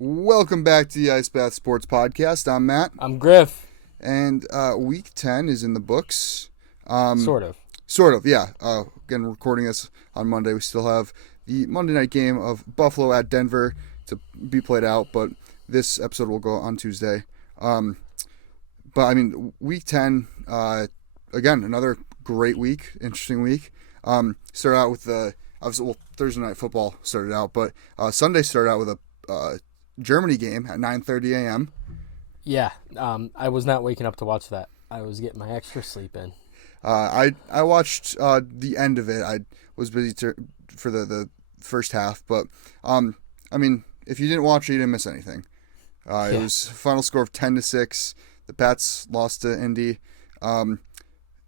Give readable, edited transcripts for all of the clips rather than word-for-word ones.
Welcome back to the Ice Bath Sports Podcast. I'm Matt. I'm Griff. And Week 10 is in the books. Sort of. Sort of, yeah. Again, recording this on Monday. We still have the Monday night game of Buffalo at Denver to be played out, but this episode will go on Tuesday. Week 10, again, another great week, interesting week. Started out with Thursday night football started out, but Sunday started out with a Germany game at 9:30 a.m. Yeah, I was not waking up to watch that. I was getting my extra sleep in. I watched the end of it. I was busy for the first half, but if you didn't watch it, you didn't miss anything. It was a final score of 10-6. The Pats lost to Indy.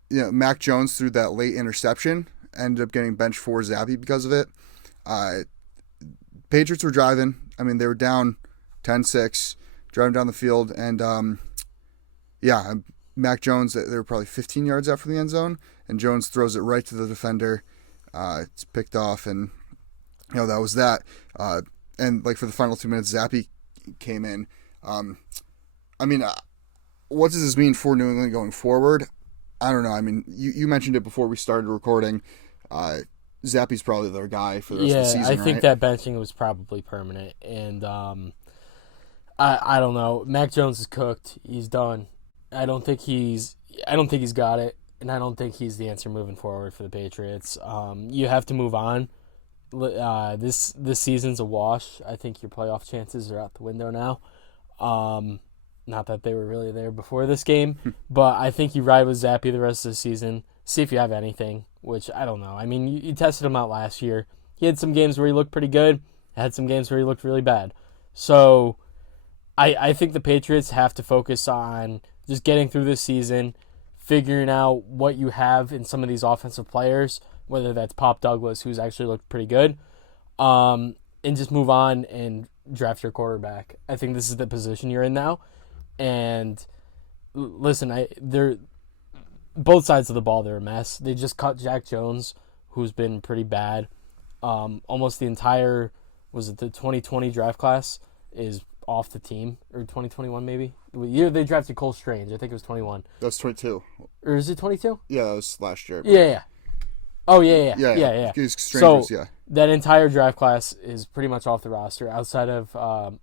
Mac Jones threw that late interception, ended up getting benched for Zappy because of it. Patriots were driving. They were down 10-6, driving down the field, and Mac Jones, they were probably 15 yards out from the end zone, and Jones throws it right to the defender. It's picked off, and that was that. And for the final 2 minutes, Zappy came in. What does this mean for New England going forward? I don't know. You mentioned it before we started recording. Zappy's probably their guy for the rest of the season, I think right? that benching was probably permanent, and I don't know. Mac Jones is cooked. He's done. I don't think he's got it, and I don't think he's the answer moving forward for the Patriots. You have to move on. This season's a wash. I think your playoff chances are out the window now. Not that they were really there before this game, but I think you ride with Zappy the rest of the season. See if you have anything, which I don't know. You tested him out last year. He had some games where he looked pretty good. Had some games where he looked really bad. So I think the Patriots have to focus on just getting through this season, figuring out what you have in some of these offensive players, whether that's Pop Douglas, who's actually looked pretty good, and just move on and draft your quarterback. I think this is the position you're in now. And listen, both sides of the ball, they're a mess. They just cut Jack Jones, who's been pretty bad. Almost the entire, was it the 2020 draft class, is off the team, or 2021 maybe. The year they drafted Cole Strange, I think it was 21. That's 22. Or is it 22? Yeah, that was last year. Yeah. Oh, yeah. Strangers, so that entire draft class is pretty much off the roster outside of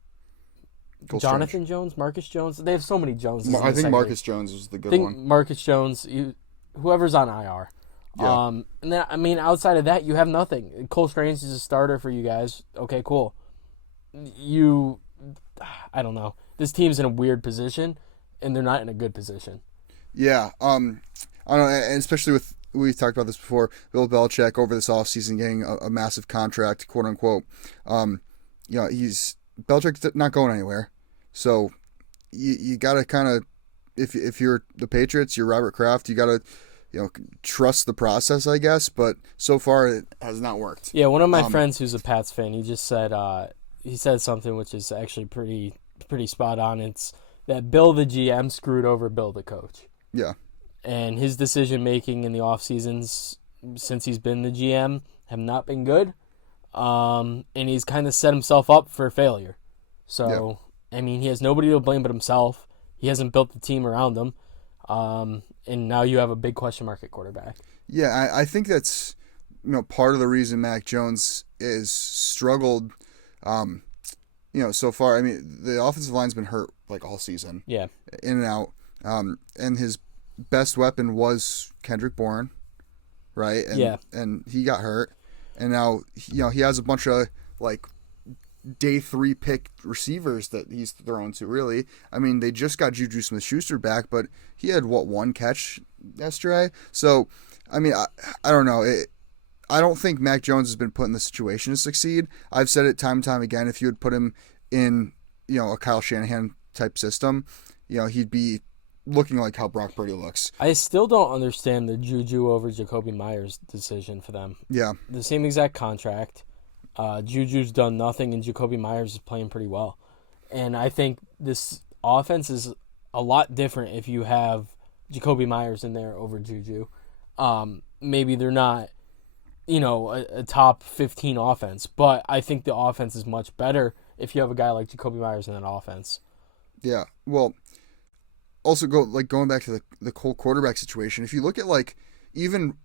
Jonathan Jones, Marcus Jones. They have so many Joneses. I think Marcus Jones is the good one. Marcus Jones, whoever's on IR. Yeah. And then, outside of that, you have nothing. Cole Strange is a starter for you guys. Okay, cool. I don't know. This team's in a weird position, and they're not in a good position. Yeah. I don't know, and especially with, we talked about this before, Bill Belichick over this offseason getting a massive contract, quote unquote. Belichick's not going anywhere. So you got to kind of, if you're the Patriots, you're Robert Kraft, you got to trust the process, I guess. But so far it has not worked. Yeah, one of my friends who's a Pats fan, he just said he said something which is actually pretty spot on. It's that Bill the GM screwed over Bill the coach. Yeah. And his decision making in the off seasons since he's been the GM have not been good. And he's kind of set himself up for failure. So, yeah. He has nobody to blame but himself. He hasn't built the team around him. And now you have a big question mark at quarterback. Yeah, I think that's part of the reason Mac Jones is struggled so far. The offensive line's been hurt all season. Yeah. In and out. And his best weapon was Kendrick Bourne, right? And he got hurt. And now, he has a bunch of, day 3 pick receivers that he's thrown to, really. They just got Juju Smith-Schuster back, but he had, one catch yesterday? So, I don't know. I don't think Mac Jones has been put in the situation to succeed. I've said it time and time again. If you would put him in, a Kyle Shanahan-type system, he'd be looking like how Brock Purdy looks. I still don't understand the Juju over Jacoby Myers decision for them. Yeah. The same exact contract. Juju's done nothing, and Jacoby Myers is playing pretty well. And I think this offense is a lot different if you have Jacoby Myers in there over Juju. Maybe they're not a top 15 offense. But I think the offense is much better if you have a guy like Jacoby Myers in that offense. Yeah. Well, also going back to the whole quarterback situation. If you look at even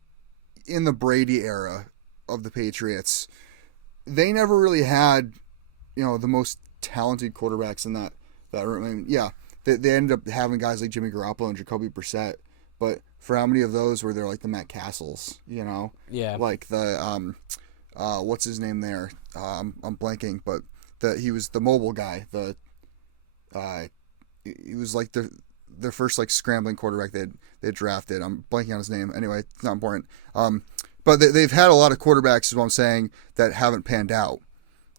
in the Brady era of the Patriots, they never really had the most talented quarterbacks in that room. I mean, yeah, they ended up having guys like Jimmy Garoppolo and Jacoby Brissett, but for how many of those were there like the Matt Castles? Yeah, like the what's his name there? I'm blanking, but he was the mobile guy. He was like their first scrambling quarterback they drafted. I'm blanking on his name. Anyway, it's not important. But they've had a lot of quarterbacks, is what I'm saying, that haven't panned out,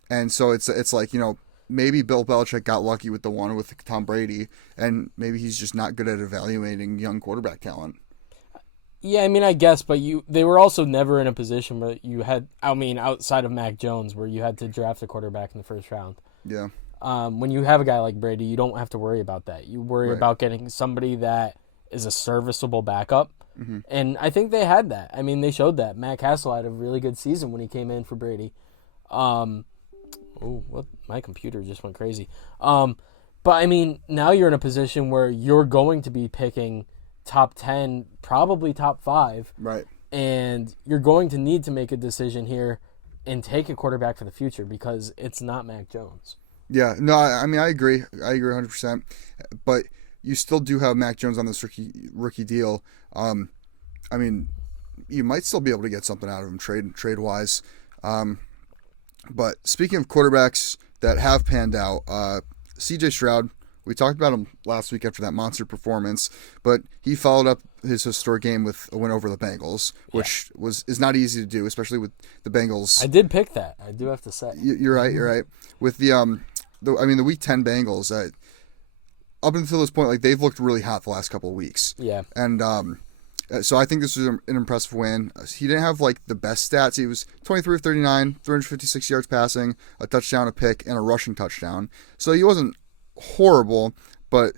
and so it's like maybe Bill Belichick got lucky with the one with Tom Brady, and maybe he's just not good at evaluating young quarterback talent. Yeah, I mean, I guess, but they were also never in a position where you had, outside of Mac Jones, where you had to draft a quarterback in the first round. Yeah. When you have a guy like Brady, you don't have to worry about that. You worry Right. about getting somebody that is a serviceable backup, Mm-hmm. and I think they had that. I mean, they showed that. Matt Castle had a really good season when he came in for Brady. What? My computer just went crazy. But I mean, now you're in a position where you're going to be picking top 10, probably top 5. Right. And you're going to need to make a decision here and take a quarterback for the future because it's not Mac Jones. Yeah. No, I mean, I agree. I agree 100%. But you still do have Mac Jones on this rookie deal. I mean, you might still be able to get something out of him trade wise. But speaking of quarterbacks that have panned out, C.J. Stroud, we talked about him last week after that monster performance, but he followed up his historic game with a win over the Bengals, which is not easy to do, especially with the Bengals. I did pick that. I do have to say. You're right. You're right. With the Week 10 Bengals, up until this point, they've looked really hot the last couple of weeks. Yeah. And so I think this was an impressive win. He didn't have the best stats. He was 23 of 39, 356 yards passing, a touchdown, a pick, and a rushing touchdown. So he wasn't horrible, but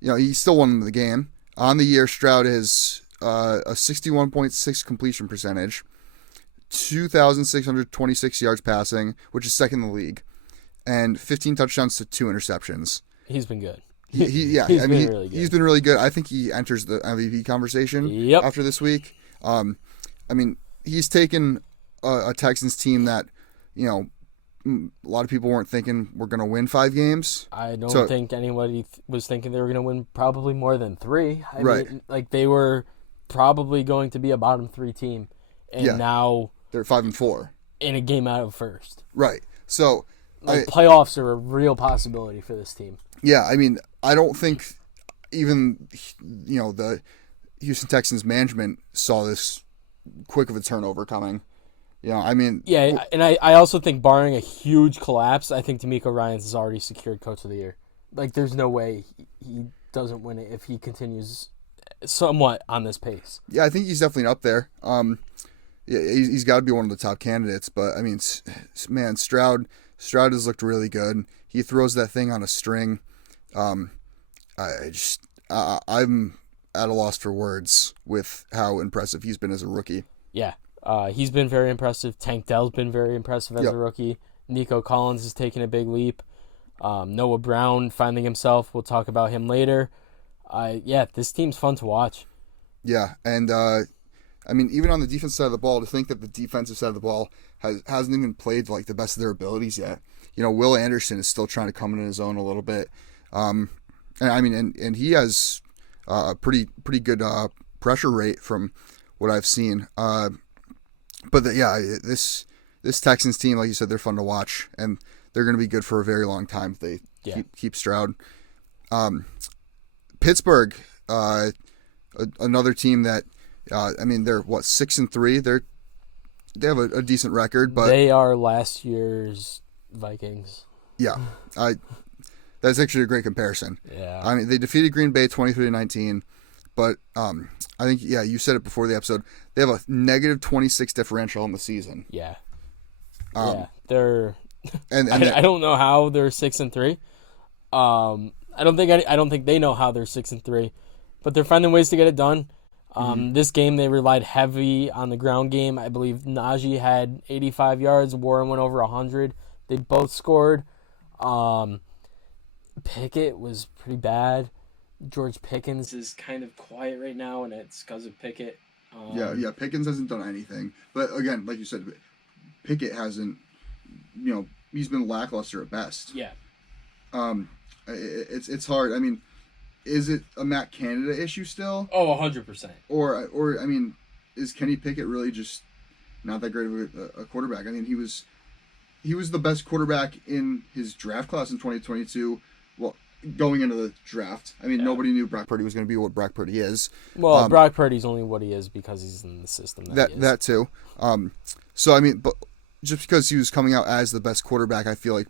he still won the game. On the year, Stroud is a 61.6 completion percentage, 2,626 yards passing, which is second in the league, and 15 touchdowns to 2 interceptions. He's been good. He's really good. He's been really good. I think he enters the MVP conversation after this week. He's taken a Texans team that, a lot of people weren't thinking we're going to win 5 games. I don't think anybody was thinking they were going to win probably more than 3. I mean, they were probably going to be a bottom 3 team, and now they're 5-4 in a game out of first. Right. So playoffs are a real possibility for this team. Yeah, I mean, I don't think even the Houston Texans management saw this quick of a turnover coming. And I also think barring a huge collapse, I think DeMeco Ryans has already secured Coach of the Year. There's no way he doesn't win it if he continues somewhat on this pace. Yeah, I think he's definitely up there. He's got to be one of the top candidates. But I mean, man, Stroud has looked really good. He throws that thing on a string. I'm at a loss for words with how impressive he's been as a rookie. Yeah. He's been very impressive. Tank Dell's been very impressive as a rookie. Nico Collins is taking a big leap. Noah Brown finding himself. We'll talk about him later. This team's fun to watch. Yeah, and even on the defense side of the ball, to think that the defensive side of the ball hasn't even played the best of their abilities yet. Will Anderson is still trying to come in his own a little bit. And he has a pretty good pressure rate from what I've seen. This Texans team, like you said, they're fun to watch, and they're going to be good for a very long time if they keep Stroud. Pittsburgh, another team that, they're 6-3. They have a decent record, but they are last year's Vikings. Yeah, that's actually a great comparison. Yeah, they defeated Green Bay 23-19. But I think, you said it before the episode. They have a negative 26 differential in the season. Yeah. They're. And I don't know how they're 6-3. I don't think they know how they're 6-3, but they're finding ways to get it done. This game, they relied heavy on the ground game. I believe Najee had 85 yards. Warren went over 100. They both scored. Pickett was pretty bad. George Pickens is kind of quiet right now, and it's because of Pickett. Yeah. Pickens hasn't done anything. But again, like you said, Pickett hasn't, he's been lackluster at best. Yeah. It's hard. I mean, is it a Matt Canada issue still? Oh, 100%. Or I mean, is Kenny Pickett really just not that great of a quarterback? I mean, he was the best quarterback in his draft class in 2022. Well, going into the draft, I mean, nobody knew Brock Purdy was going to be what Brock Purdy is. Well, Brock Purdy's only what he is because he's in the system that he is. That too. So I mean, but just because he was coming out as the best quarterback, I feel like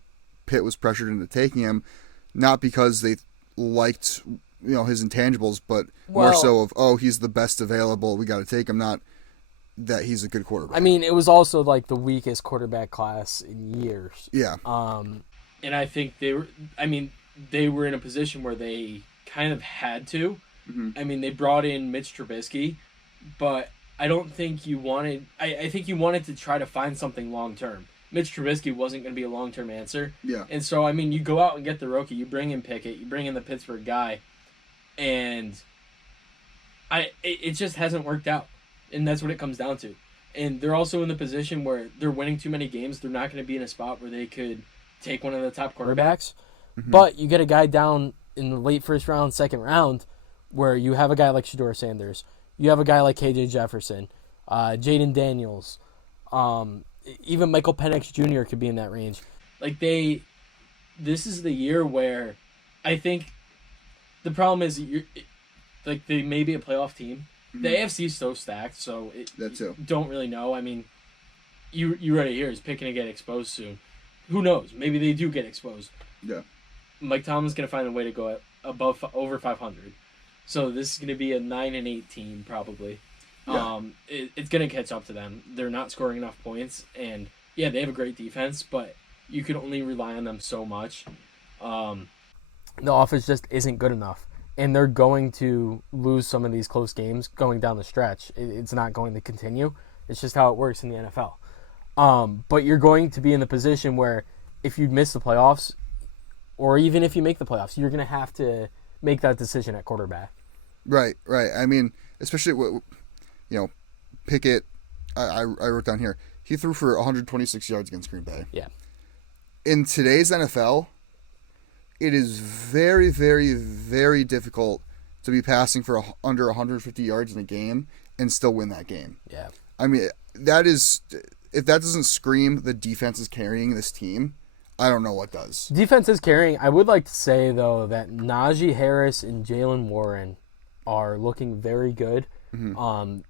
Pitt was pressured into taking him, not because they liked his intangibles, but more so of he's the best available, we got to take him, not that he's a good quarterback. I mean, it was also like the weakest quarterback class in years. Yeah. And I think they were in a position where they kind of had to. Mm-hmm. I mean, they brought in Mitch Trubisky, but I don't think you wanted. I think you wanted to try to find something long term. Mitch Trubisky wasn't going to be a long term answer. Yeah. And so, I mean, you go out and get the rookie. You bring in Pickett. You bring in the Pittsburgh guy, and it just hasn't worked out. And that's what it comes down to. And they're also in the position where they're winning too many games. They're not going to be in a spot where they could take one of the top quarterbacks. Mm-hmm. But you get a guy down in the late first round, second round, where you have a guy like Shedeur Sanders. You have a guy like KJ Jefferson, Jaden Daniels, even Michael Penix Jr. could be in that range. This is the year where I think the problem is they may be a playoff team. Mm-hmm. The AFC is so stacked, so that too. You don't really know. I mean, you read it here. Is Pitt going to get exposed soon? Who knows? Maybe they do get exposed. Yeah. Mike Tomlin's going to find a way to go over 500. So this is going to be a 9-8 team probably. Yeah. It's going to catch up to them. They're not scoring enough points, and yeah, they have a great defense, but you can only rely on them so much. The offense just isn't good enough, and they're going to lose some of these close games going down the stretch. It's not going to continue. It's just how it works in the NFL. But you're going to be in the position where if you miss the playoffs, or even if you make the playoffs, you're going to have to make that decision at quarterback. Right. I mean, especially Pickett. I wrote down here. He threw for 126 yards against Green Bay. Yeah. In today's NFL, it is very, very, very difficult to be passing for under 150 yards in a game and still win that game. Yeah. I mean, if that doesn't scream the defense is carrying this team, I don't know what does. Defense is carrying. I would like to say, though, that Najee Harris and Jalen Warren are looking very good. Mm-hmm.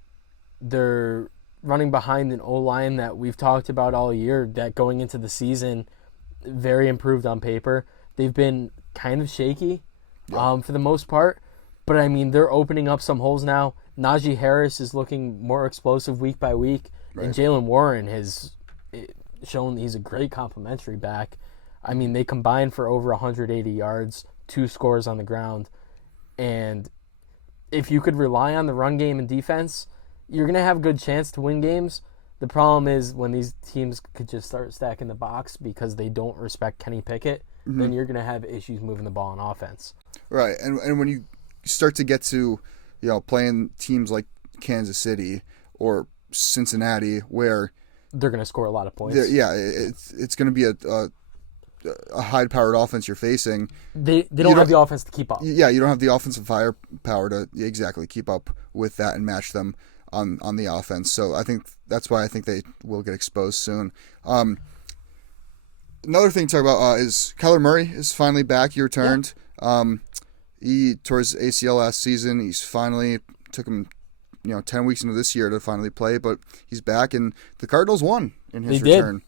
They're running behind an O-line that we've talked about all year, that going into the season, very improved on paper. They've been kind of shaky for the most part, but, I mean, they're opening up some holes now. Najee Harris is looking more explosive week by week, right. And Jalen Warren has shown he's a great complimentary back. I mean, they combined for over 180 yards, 2 scores on the ground, and if you could rely on the run game and defense, you're going to have a good chance to win games. The problem is when these teams could just start stacking the box because they don't respect Kenny Pickett, mm-hmm. then you're going to have issues moving the ball on offense. Right, and when you start to get to, playing teams like Kansas City or Cincinnati, where they're going to score a lot of points. Yeah, it's going to be a high-powered offense you're facing. They don't have the offense to keep up. Yeah, you don't have the offensive firepower to exactly keep up with that and match them on the offense. So I think that's why I think they will get exposed soon. Another thing to talk about is Kyler Murray is finally back. He returned. Yeah. He tore his ACL last season. He's finally took him 10 weeks into this year to finally play, but he's back, and the Cardinals won in his return.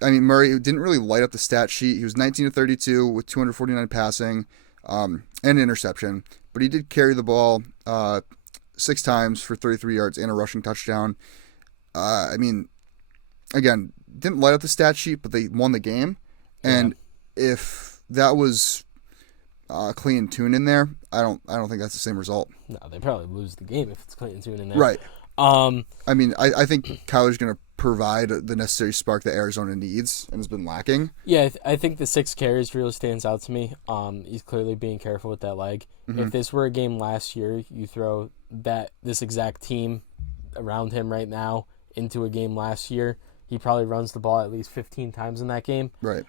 Murray didn't really light up the stat sheet. He was 19-32 with 249 passing and an interception, but he did carry the ball 6 times for 33 yards and a rushing touchdown. Again, didn't light up the stat sheet, but they won the game, and if that was Clayton Tune in there, I don't think that's the same result. No, they probably lose the game if it's Clayton Tune in there. Right. I mean, I think Kyler's going to provide the necessary spark that Arizona needs and has been lacking. Yeah, I think the 6 carries really stands out to me. He's clearly being careful with that leg. Mm-hmm. If this were a game last year, you throw this exact team around him right now into a game last year, he probably runs the ball at least 15 times in that game. Right.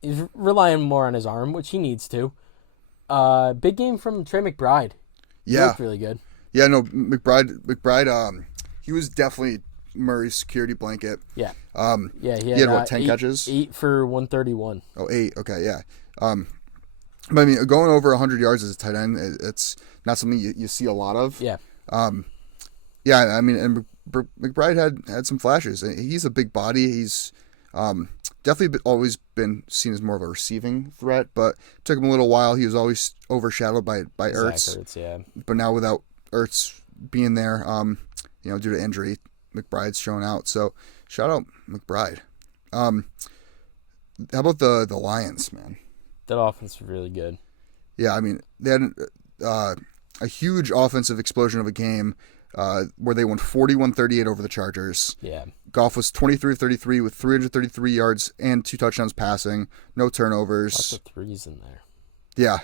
He's relying more on his arm, which he needs to. Big game from Trey McBride. He looked really good. Yeah, no, McBride, he was definitely Murray's security blanket. Yeah. He had 10 catches? 8 for 131. Oh, 8. Okay, yeah. But I mean, going over 100 yards as a tight end, it's not something you see a lot of. Yeah. Yeah, I mean, and McBride had some flashes. He's a big body. He's definitely always been seen as more of a receiving threat, but it took him a little while. He was always overshadowed by Ertz. Zach Ertz, yeah. But now without Ertz being there, due to injury, McBride's showing out. So shout out McBride. How about the Lions, man? That offense was really good. Yeah, I mean, they had a huge offensive explosion of a game where they won 41-38 over the Chargers. Yeah. Goff was 23-33 with 333 yards and 2 touchdowns passing, no turnovers. Lots of threes in there. Yeah.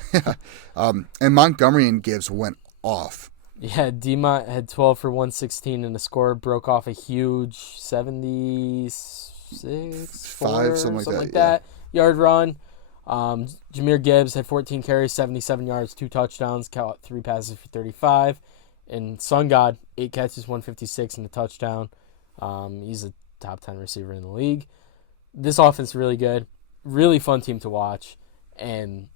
And Montgomery and Gibbs went off. Yeah, D-Mont had 12 for 116 and the score broke off a huge 76, 5, something like that. Yard run. Jahmyr Gibbs had 14 carries, 77 yards, 2 touchdowns, caught 3 passes for 35. And Sun God, 8 catches, 156 and a touchdown. He's a top 10 receiver in the league. This offense is really good. Really fun team to watch. And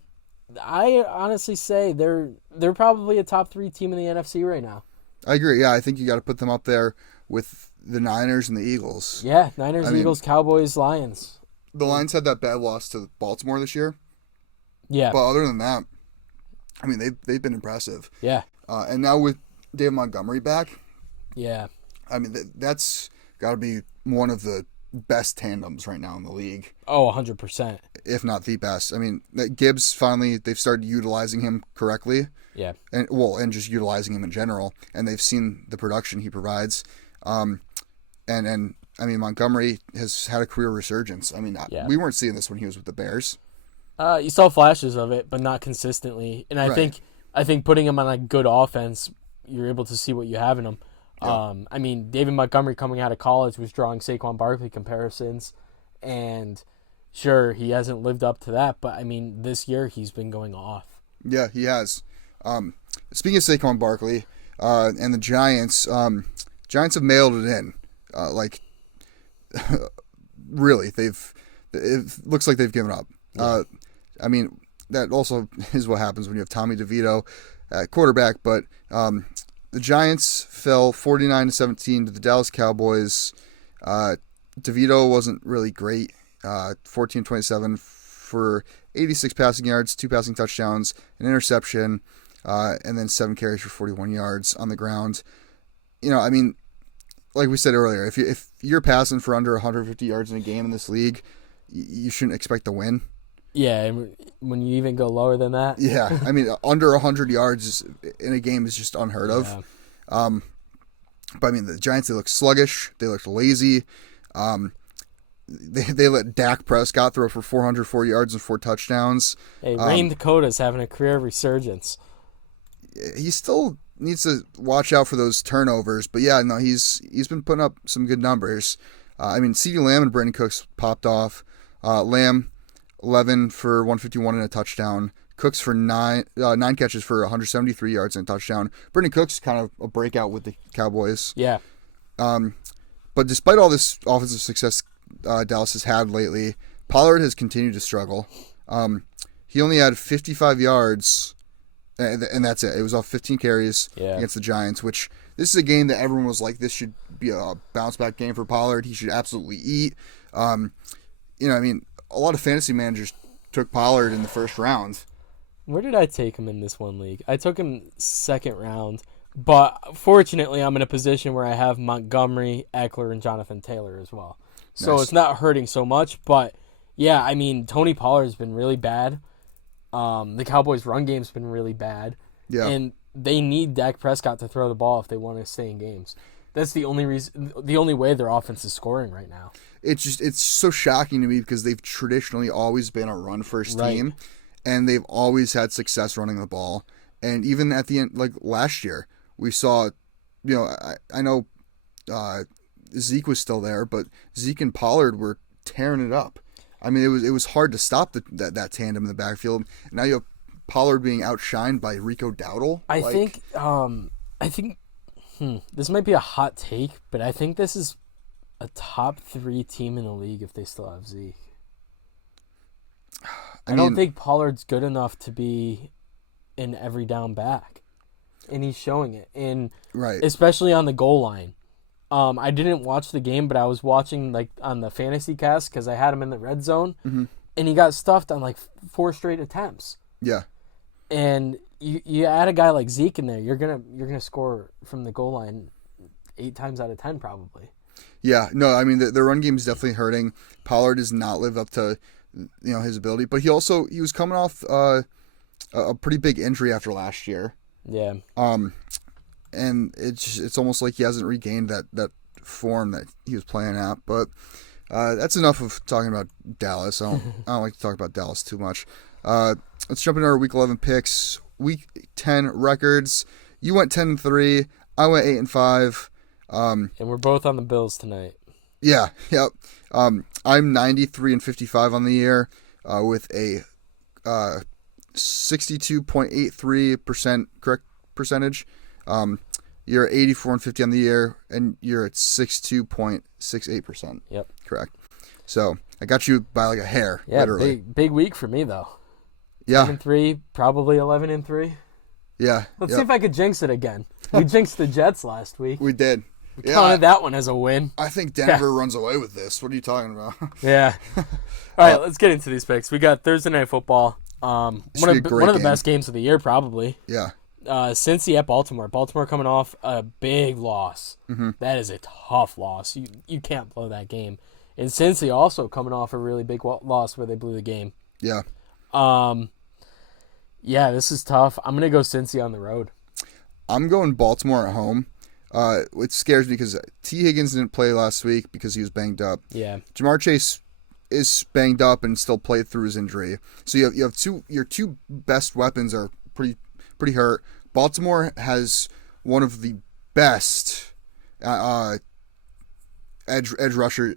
I honestly say they're probably a top 3 team in the NFC right now. I agree. Yeah, I think you got to put them up there with the Niners and the Eagles. Yeah, Eagles, Cowboys, Lions. The Lions had that bad loss to Baltimore this year. Yeah. But other than that, I mean, they've been impressive. Yeah. And now with David Montgomery back. Yeah. I mean, that's got to be one of the best tandems right now in the league. Oh, 100%. If not the best. I mean, Gibbs finally, they've started utilizing him correctly. Yeah. And just utilizing him in general. And they've seen the production he provides. And I mean, Montgomery has had a career resurgence. I mean, we weren't seeing this when he was with the Bears. You saw flashes of it, but not consistently. And I think putting him on a good offense, you're able to see what you have in him. Yeah. I mean, David Montgomery coming out of college was drawing Saquon Barkley comparisons, and sure, he hasn't lived up to that, but I mean, this year he's been going off. Yeah, he has. Speaking of Saquon Barkley and the Giants, Giants have mailed it in. Really, it looks like they've given up. Yeah. I mean, that also is what happens when you have Tommy DeVito at quarterback, but the Giants fell 49-17 to the Dallas Cowboys. DeVito wasn't really great. 14-27 for 86 passing yards, 2 passing touchdowns, an interception, and then 7 carries for 41 yards on the ground. You know, I mean, like we said earlier, if you're passing for under 150 yards in a game in this league, you shouldn't expect to win. Yeah, and when you even go lower than that. Yeah, I mean, under 100 yards in a game is just unheard of. But I mean, the Giants, they look sluggish. They looked lazy. They let Dak Prescott throw for 404 yards and 4 touchdowns. Hey, Rain Dakota's having a career resurgence. He still needs to watch out for those turnovers. But yeah, no, he's been putting up some good numbers. I mean, CeeDee Lamb and Brandin Cooks popped off. Lamb, 11 for 151 and a touchdown. Cooks for 9 catches for 173 yards and a touchdown. Brandin Cooks kind of a breakout with the Cowboys. Yeah. But despite all this offensive success Dallas has had lately, Pollard has continued to struggle. He only had 55 yards, and that's it. It was off 15 carries against the Giants, which this is a game that everyone was like, this should be a bounce-back game for Pollard. He should absolutely eat. I mean, a lot of fantasy managers took Pollard in the first round. Where did I take him in this one league? I took him second round, but fortunately I'm in a position where I have Montgomery, Eckler, and Jonathan Taylor as well. So It's not hurting so much, but yeah, I mean, Tony Pollard's been really bad. The Cowboys' run game's been really bad. Yeah. And they need Dak Prescott to throw the ball if they want to stay in games. That's the only reason, the only way their offense is scoring right now. It's so shocking to me because they've traditionally always been a run-first team, and they've always had success running the ball. And even at the end, like last year, we saw, I know Zeke was still there, but Zeke and Pollard were tearing it up. I mean, it was hard to stop that tandem in the backfield. Now you have Pollard being outshined by Rico Dowdle. I think this might be a hot take, but I think this is a top 3 team in the league if they still have Zeke. I don't think Pollard's good enough to be an every down back, and he's showing it. And especially on the goal line. I didn't watch the game, but I was watching like on the fantasy cast because I had him in the red zone, and he got stuffed on like 4 straight attempts. Yeah, and you add a guy like Zeke in there, you're gonna score from the goal line 8 times out of 10 probably. Yeah, no, I mean the run game is definitely hurting. Pollard does not live up to his ability, but he was coming off a pretty big injury after last year. Yeah. And it's almost like he hasn't regained that form that he was playing at. But that's enough of talking about Dallas. I don't like to talk about Dallas too much. Let's jump into our Week 11 picks. Week 10 records. You went 10-3. I went 8-5. And we're both on the Bills tonight. Yeah. Yep. I'm 93-55 on the year with a 62.83% correct percentage. You're 84-50 on the year, and you're at 62.68%. Yep. Correct. So I got you by like a hair. Yeah, literally. big week for me though. Yeah. 10-3, probably 11-3. Yeah. Let's see if I could jinx it again. We jinxed the Jets last week. We did. We counted that one as a win. I think Denver runs away with this. What are you talking about? Yeah. All right, let's get into these picks. We got Thursday Night Football. One of the best games of the year, probably. Yeah. Cincy at Baltimore. Baltimore coming off a big loss. Mm-hmm. That is a tough loss. You can't blow that game. And Cincy also coming off a really big loss where they blew the game. Yeah. Yeah, this is tough. I'm going to go Cincy on the road. I'm going Baltimore at home. It scares me because T. Higgins didn't play last week because he was banged up. Yeah. Ja'Marr Chase is banged up and still played through his injury. So you have your two best weapons are pretty hurt. Baltimore has one of the best edge rusher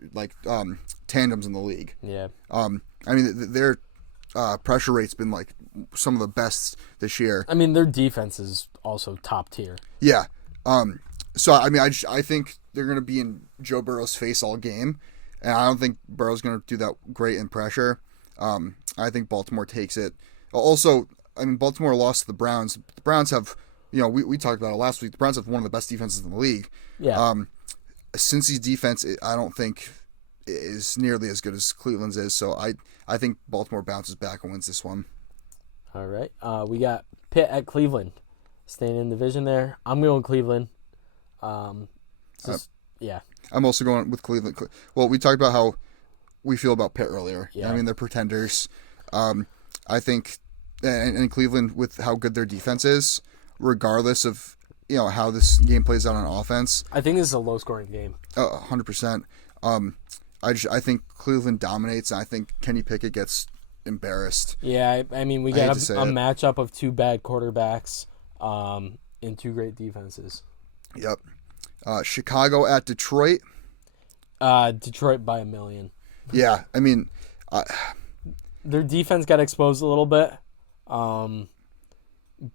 tandems in the league. Yeah. I mean their pressure rate's been like some of the best this year. I mean their defense is also top tier. Yeah. So I mean I think they're going to be in Joe Burrow's face all game, and I don't think Burrow's going to do that great in pressure. I think Baltimore takes it. Also, I mean Baltimore lost to the Browns. The Browns have, we talked about it last week. The Browns have one of the best defenses in the league. Yeah. Cincy's defense, I don't think is nearly as good as Cleveland's is. So I think Baltimore bounces back and wins this one. All right. We got Pitt at Cleveland, staying in division there. I'm going Cleveland. Yeah. I'm also going with Cleveland. Well, we talked about how we feel about Pitt earlier. Yeah. I mean, they're pretenders. I think, and Cleveland, with how good their defense is, regardless of how this game plays out on offense, I think this is a low-scoring game. 100%. I think Cleveland dominates, and I think Kenny Pickett gets embarrassed. Yeah, I mean, we got a matchup of 2 bad quarterbacks and 2 great defenses. Yep. Chicago at Detroit. Detroit by 1 million. Yeah, I mean, their defense got exposed a little bit,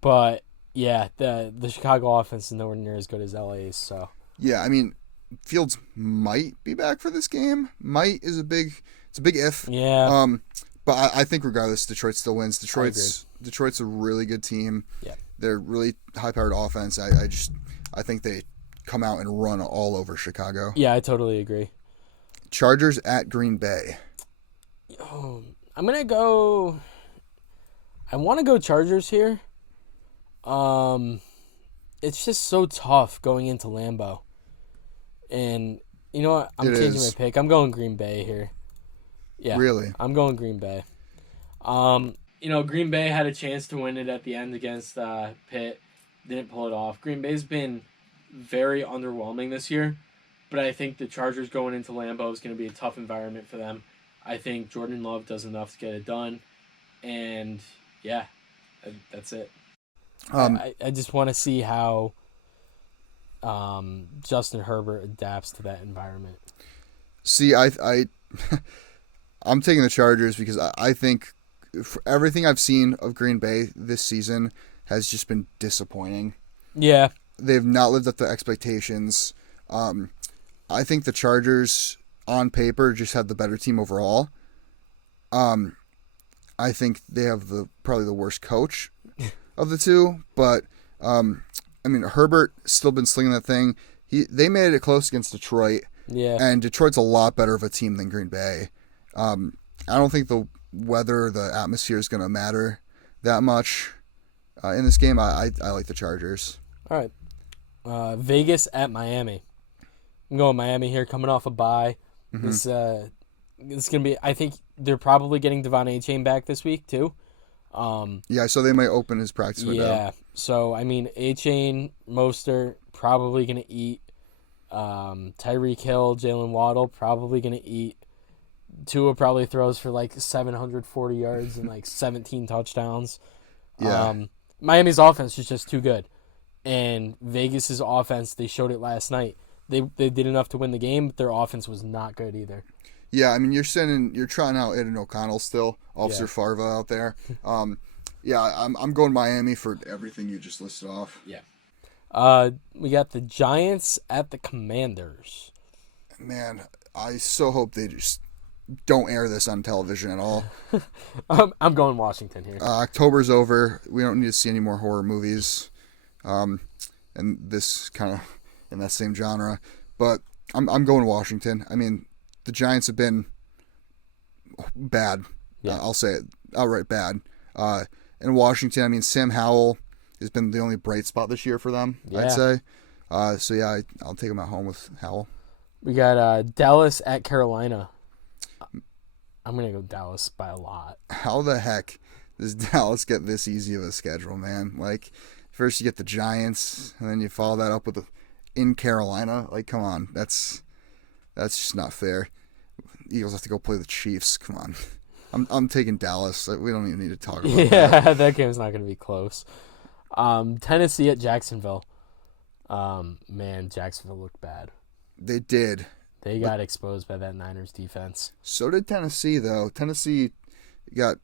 but yeah, the Chicago offense is nowhere near as good as LA's. So yeah, I mean, Fields might be back for this game. Might is a big if. Yeah. But I think regardless, Detroit still wins. Detroit's a really good team. Yeah. They're really high-powered offense. I think they come out and run all over Chicago. Yeah, I totally agree. Chargers at Green Bay. I'm gonna go. I want to go Chargers here. It's just so tough going into Lambeau, and you know what? I'm changing my pick. I'm going Green Bay here. Yeah, really. I'm going Green Bay. Green Bay had a chance to win it at the end against Pitt. Didn't pull it off. Green Bay's been very underwhelming this year, but I think the Chargers going into Lambeau is going to be a tough environment for them. I think Jordan Love does enough to get it done, and yeah, that's it. I just want to see how Justin Herbert adapts to that environment. See, I'm taking the Chargers because I think for everything I've seen of Green Bay this season has just been disappointing. Yeah. They've not lived up to expectations. I think the Chargers, on paper, just have the better team overall. I think they have probably the worst coach of the two, but Herbert still been slinging that thing. They made it close against Detroit. Yeah. And Detroit's a lot better of a team than Green Bay. I don't think the weather, the atmosphere is going to matter that much in this game. I like the Chargers. All right. Vegas at Miami. I'm going Miami here, coming off a bye. Mm-hmm. It's going to be, I think they're probably getting Devon Achane back this week too. So they might open his practice window. Yeah. So, Achane, Mostert, probably going to eat. Tyreek Hill, Jalen Waddle, probably going to eat. Tua probably throws for 740 yards and 17 touchdowns. Yeah. Miami's offense is just too good. And Vegas's offense, they showed it last night. They did enough to win the game, but their offense was not good either. Yeah, you're trying out Aiden O'Connell still, Officer Farva out there. I'm going Miami for everything you just listed off. Yeah. We got the Giants at the Commanders. Man, I so hope they just don't air this on television at all. I'm going Washington here. October's over. We don't need to see any more horror movies. And this kind of in that same genre. But I'm going Washington. The Giants have been bad. Yeah. I'll say it outright bad. In Washington, Sam Howell has been the only bright spot this year for them, I'd say. I'll take them at home with Howell. We got Dallas at Carolina. I'm going to go Dallas by a lot. How the heck does Dallas get this easy of a schedule, man? First you get the Giants, and then you follow that up with in Carolina. Come on. That's just not fair. Eagles have to go play the Chiefs. Come on. I'm taking Dallas. We don't even need to talk about that. Yeah, that game's not going to be close. Tennessee at Jacksonville. Man, Jacksonville looked bad. They did. They got exposed by that Niners defense. So did Tennessee, though. Tennessee got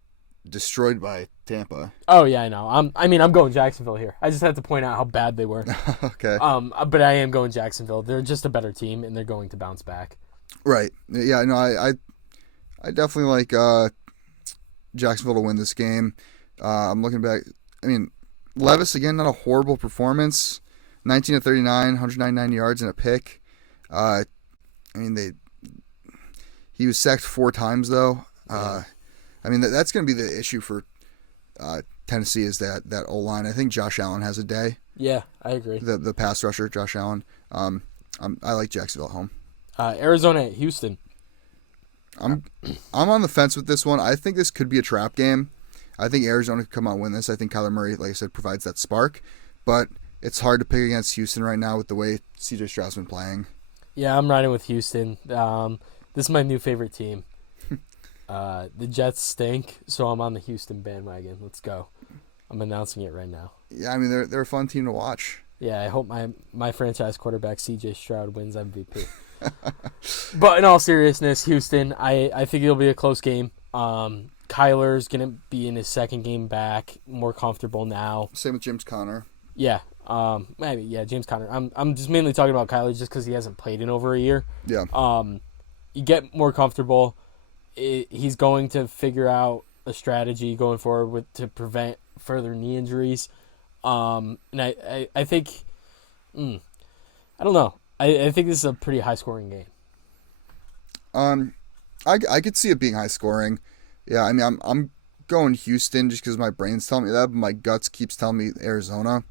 destroyed by Tampa. Oh, yeah, I know. I'm going Jacksonville here. I just have to point out how bad they were. Okay. But I am going Jacksonville. They're just a better team, and they're going to bounce back. Right. Yeah, no, I definitely like Jacksonville to win this game. I'm looking back. Levis, again, not a horrible performance. 19 of 39, 199 yards and a pick. He was sacked 4 times, though. That's going to be the issue for Tennessee is that O-line. I think Josh Allen has a day. Yeah, I agree. The pass rusher, Josh Allen. I like Jacksonville at home. Arizona at Houston. I'm on the fence with this one. I think this could be a trap game. I think Arizona could come out and win this. I think Kyler Murray, like I said, provides that spark. But it's hard to pick against Houston right now with the way C.J. Stroud's been playing. Yeah, I'm riding with Houston. This is my new favorite team. The Jets stink, so I'm on the Houston bandwagon. Let's go. I'm announcing it right now. Yeah, they're a fun team to watch. Yeah, I hope my franchise quarterback C.J. Stroud wins MVP. But in all seriousness, Houston, I think it'll be a close game. Kyler's going to be in his second game back, more comfortable now. Same with James Conner. Yeah. James Conner. I'm just mainly talking about Kyler just because he hasn't played in over a year. Yeah. You get more comfortable. He's going to figure out a strategy going forward to prevent further knee injuries. And I think, I don't know. I think this is a pretty high scoring game. I could see it being high scoring. Yeah, I'm going Houston just because my brain's telling me that, but my guts keeps telling me Arizona.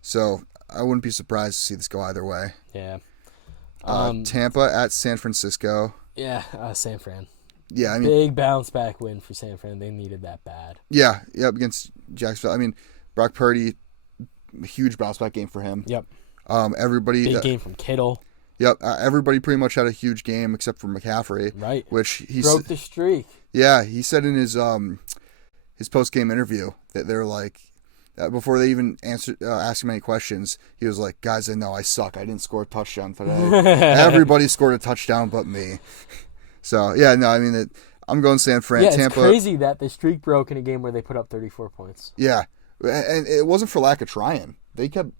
So I wouldn't be surprised to see this go either way. Yeah. Tampa at San Francisco. Yeah, San Fran. Yeah, I mean, big bounce back win for San Fran. They needed that bad. Yeah, against Jacksonville. I mean, Brock Purdy, huge bounce back game for him. Yep. Everybody. Big game from Kittle. Yep. Everybody pretty much had a huge game except for McCaffrey. Right. Which he broke the streak. Yeah, he said in his post game interview that they're like, before they even asked him any questions, he was like, "Guys, I know I suck. I didn't score a touchdown today. Everybody scored a touchdown but me." So yeah, no, I mean, I'm going San Fran. Yeah, Tampa. It's crazy that the streak broke in a game where they put up 34 points. Yeah, and it wasn't for lack of trying. They kept.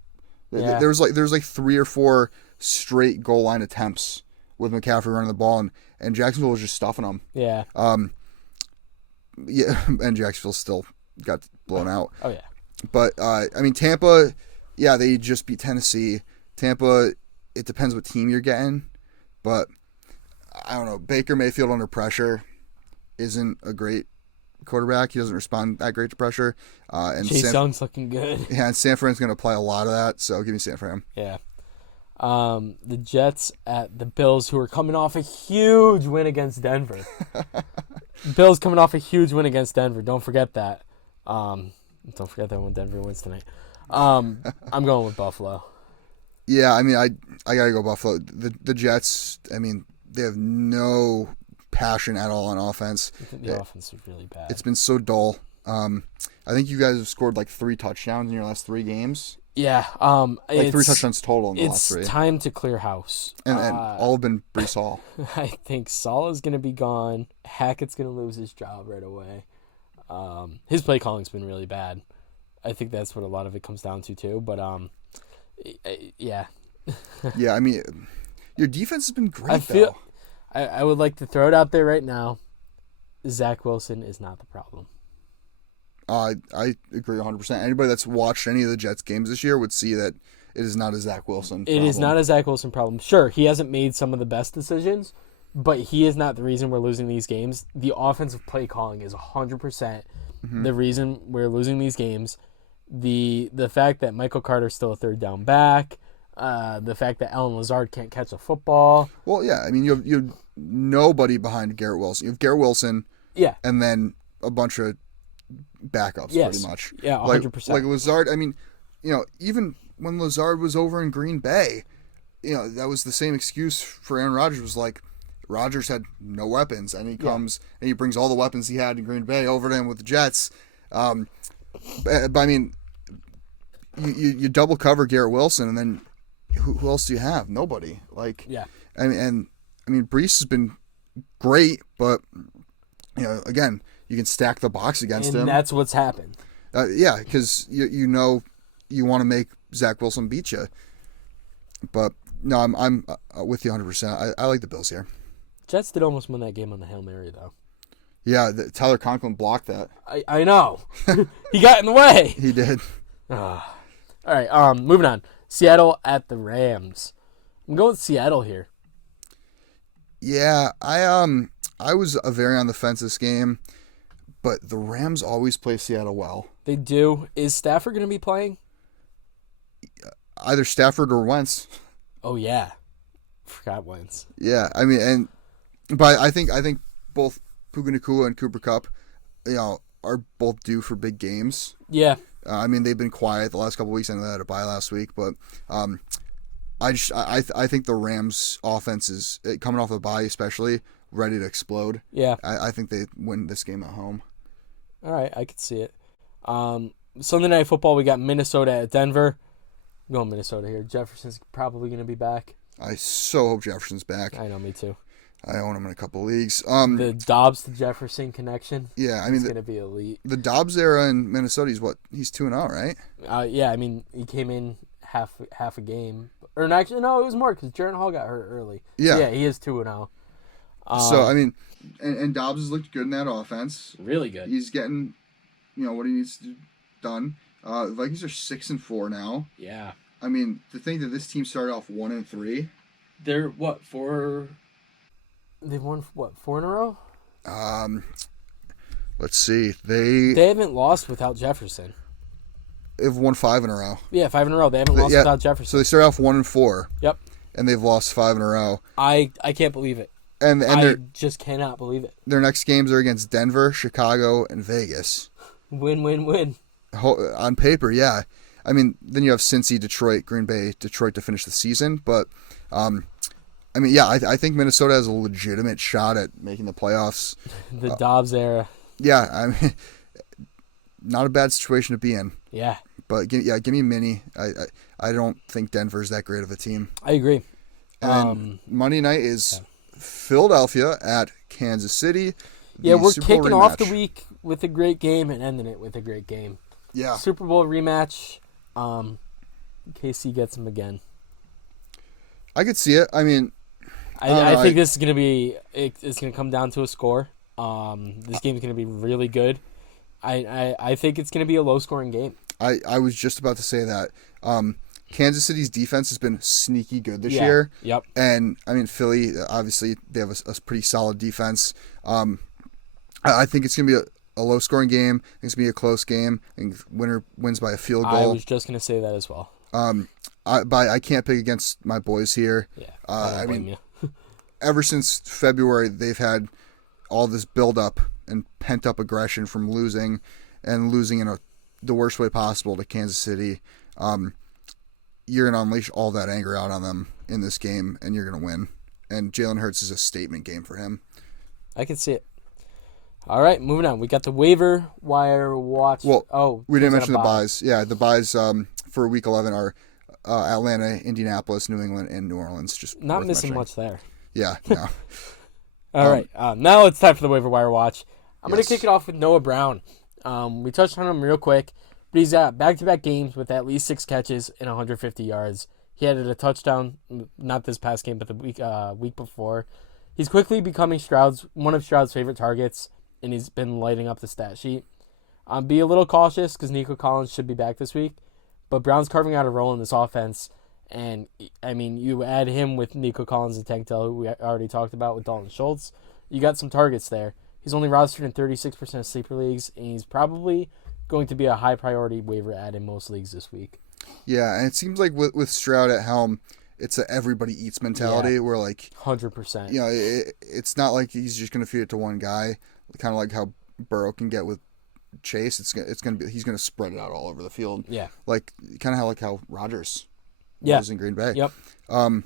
Yeah. There was like 3 or 4 straight goal line attempts with McCaffrey running the ball, and Jacksonville was just stuffing them. Yeah. Yeah, and Jacksonville still got blown out. Oh yeah. But I mean, Tampa, yeah, they just beat Tennessee. Tampa, it depends what team you're getting, but I don't know. Baker Mayfield under pressure isn't a great quarterback. He doesn't respond that great to pressure. And Chase Young's looking good. Yeah, and San Fran's going to apply a lot of that, so give me San Fran. Yeah. The Jets at the Bills, who are coming off a huge win against Denver. Bills coming off a huge win against Denver. Don't forget that. Don't forget that when Denver wins tonight. I'm going with Buffalo. Yeah, I mean, I got to go Buffalo. The Jets, I mean, they have no passion at all on offense. The offense is really bad. It's been so dull. I think you guys have scored like 3 touchdowns in your last 3 games. Yeah. Like 3 touchdowns total in the last 3. It's time to clear house. And all have been Breece Hall. I think Salah's going to be gone. Hackett's going to lose his job right away. His play calling's been really bad. I think that's what a lot of it comes down to too. But yeah. Yeah, I mean, your defense has been great. Though. I would like to throw it out there right now. Zach Wilson is not the problem. I agree 100%. Anybody that's watched any of the Jets games this year would see that it is not a Zach Wilson problem. It is not a Zach Wilson problem. Sure, he hasn't made some of the best decisions, but he is not the reason we're losing these games. The offensive play calling is 100% the reason we're losing these games. The fact that Michael Carter's still a third down back, the fact that Allen Lazard can't catch a football. Well, yeah, I mean, you have nobody behind Garrett Wilson. You have Garrett Wilson, yeah, and then a bunch of backups, pretty much. Yeah, 100%. Like Lazard, I mean, even when Lazard was over in Green Bay, that was the same excuse for Aaron Rodgers. Was like, Rodgers had no weapons, and he comes and he brings all the weapons he had in Green Bay over to him with the Jets. But I mean, you double cover Garrett Wilson, and then who else do you have? Nobody. Like, yeah. I mean, Breece has been great, but again, you can stack the box against him. And that's what's happened. Yeah, because you want to make Zach Wilson beat you. But no, I'm with you 100%. I like the Bills here. Jets did almost win that game on the Hail Mary, though. Yeah, Tyler Conklin blocked that. I know. He got in the way. He did. All right, moving on. Seattle at the Rams. I'm going with Seattle here. Yeah, I was very on the fence this game, but the Rams always play Seattle well. They do. Is Stafford going to be playing? Either Stafford or Wentz. Oh yeah, forgot Wentz. Yeah, I mean, but I think both Puka Nacua and Cooper Kupp, are both due for big games. Yeah. I mean, they've been quiet the last couple of weeks. I know they had a bye last week, but I think the Rams' offense is coming off the bye, especially ready to explode. Yeah. I think they win this game at home. All right, I could see it. Sunday Night Football, we got Minnesota at Denver. I'm going Minnesota here. Jefferson's probably going to be back. I so hope Jefferson's back. I know, me too. I own him in a couple of leagues. The Dobbs to Jefferson connection. Yeah, I mean, it's going to be elite. The Dobbs era in Minnesota, he's 2-0, right? Yeah, I mean, he came in half a game. Or actually, no, it was more because Jaren Hall got hurt early. Yeah. So yeah, he is 2-0. So, I mean, and Dobbs has looked good in that offense. Really good. He's getting, what he needs to do done. The Vikings are 6-4 now. Yeah. I mean, to think that this team started off 1-3. They're what, 4? They've won what, 4 in a row? Let's see. They haven't lost without Jefferson. They've won 5 in a row. Yeah, 5 in a row. They haven't lost without Jefferson. So they started off 1-4. Yep. And they've lost 5 in a row. I can't believe it. And I just cannot believe it. Their next games are against Denver, Chicago, and Vegas. Win. On paper, yeah. I mean, then you have Cincy, Detroit, Green Bay, Detroit to finish the season. But, I think Minnesota has a legitimate shot at making the playoffs. The Dobbs era. Yeah, I mean, not a bad situation to be in. Yeah. But, give me Minnie. I don't think Denver's that great of a team. I agree. And Monday night is Philadelphia at Kansas City. Yeah, we're kicking off the week with a great game and ending it with a great game. Yeah. Super Bowl rematch. KC gets him again. I could see it. I mean, I think this is going to be. It's going to come down to a score. This game is going to be really good. I think it's going to be a low-scoring game. I was just about to say that. Kansas City's defense has been sneaky good this year. Yep. And, I mean, Philly, obviously, they have a pretty solid defense. I think it's going to be a low-scoring game. I think it's going to be a close game. I think winner wins by a field goal. I was just going to say that as well. I can't pick against my boys here. Yeah, I mean, ever since February, they've had all this build-up and pent-up aggression from losing in the worst way possible to Kansas City. You're going to unleash all that anger out on them in this game, and you're going to win. And Jalen Hurts is a statement game for him. I can see it. All right, moving on. We got the waiver wire watch. Well, we didn't mention the buys. Yeah, the buys for Week 11 are Atlanta, Indianapolis, New England, and New Orleans. Just not missing much there. Yeah, no. All right, now it's time for the waiver wire watch. I'm going to kick it off with Noah Brown. We touched on him real quick, but he's got back-to-back games with at least 6 catches and 150 yards. He added a touchdown, not this past game, but the week before. He's quickly becoming one of Stroud's favorite targets, and he's been lighting up the stat sheet. Be a little cautious because Nico Collins should be back this week, but Brown's carving out a role in this offense. And, I mean, you add him with Nico Collins and Tank Dell, who we already talked about with Dalton Schultz. You got some targets there. He's only rostered in 36% of sleeper leagues, and he's probably going to be a high-priority waiver add in most leagues this week. Yeah, and it seems like with Stroud at helm, it's a everybody eats mentality where, like... 100%. You know, it's not like he's just going to feed it to one guy, kind of like how Burrow can get with Chase. It's going to be he's going to spread it out all over the field. Yeah. Like, kind of how Rodgers was in Green Bay. Yep. I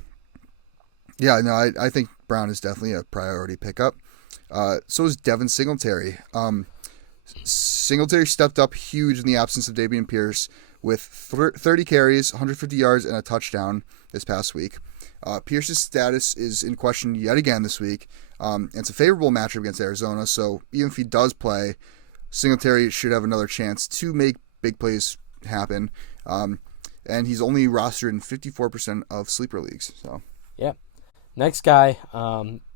think Brown is definitely a priority pickup. So is Devin Singletary. Singletary stepped up huge in the absence of Dameon Pierce with 30 carries, 150 yards, and a touchdown this past week. Pierce's status is in question yet again this week. It's a favorable matchup against Arizona, so even if he does play, Singletary should have another chance to make big plays happen. And he's only rostered in 54% of sleeper leagues. So, yeah. Next guy,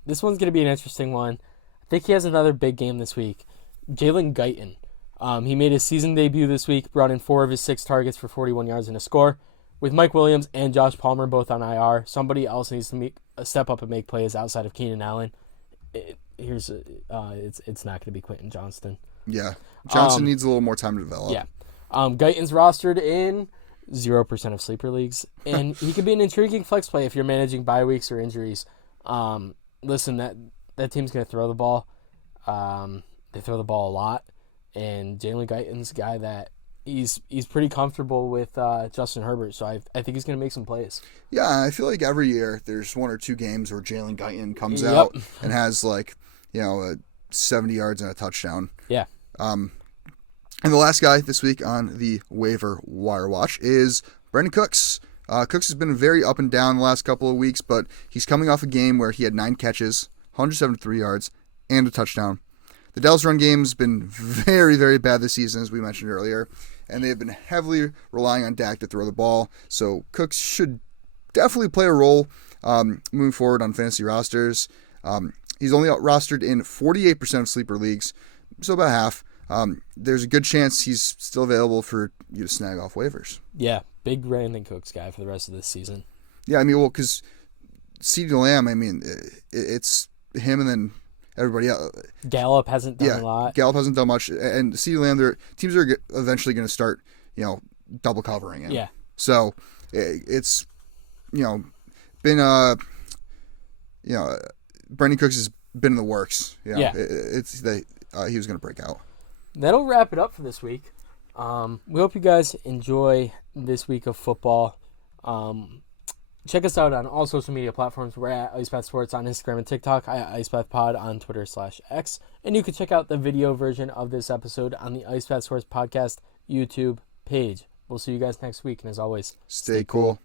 this one's going to be an interesting one. I think he has another big game this week. Jalen Guyton. He made his season debut this week, brought in 4 of his 6 targets for 41 yards and a score. With Mike Williams and Josh Palmer both on IR, somebody else needs to step up and make plays outside of Keenan Allen. It's not going to be Quentin Johnston. Yeah, Johnson needs a little more time to develop. Yeah, Guyton's rostered in 0% of sleeper leagues, and he could be an intriguing flex play if you're managing bye weeks or injuries. Listen, that team's going to throw the ball. They throw the ball a lot, and Jalen Guyton's a guy that he's pretty comfortable with Justin Herbert, so I think he's going to make some plays. Yeah, I feel like every year there's 1 or 2 games where Jalen Guyton comes out and has 70 yards and a touchdown. Yeah. And the last guy this week on the waiver wire watch is Brandin Cooks. Cooks has been very up and down the last couple of weeks, but he's coming off a game where he had 9 catches, 173 yards, and a touchdown. The Dallas run game has been very, very bad this season, as we mentioned earlier, and they have been heavily relying on Dak to throw the ball. So Cooks should definitely play a role moving forward on fantasy rosters. He's only rostered in 48% of sleeper leagues, so about half. There's a good chance he's still available for you to snag off waivers. Yeah, big Brandin Cooks guy for the rest of this season. Yeah, I mean, well, because CeeDee Lamb, I mean, it's him and then everybody else. Gallup hasn't done a lot. Gallup hasn't done much, and CeeDee Lamb, their teams are eventually going to start, double covering him. Yeah. So it's, been Brandin Cooks has been in the works. You know, yeah. He was going to break out. That'll wrap it up for this week. We hope you guys enjoy this week of football. Check us out on all social media platforms. We're at IcePath Sports on Instagram and TikTok, IcePathPod on Twitter/X. And you can check out the video version of this episode on the IcePath Sports Podcast YouTube page. We'll see you guys next week. And as always, stay cool.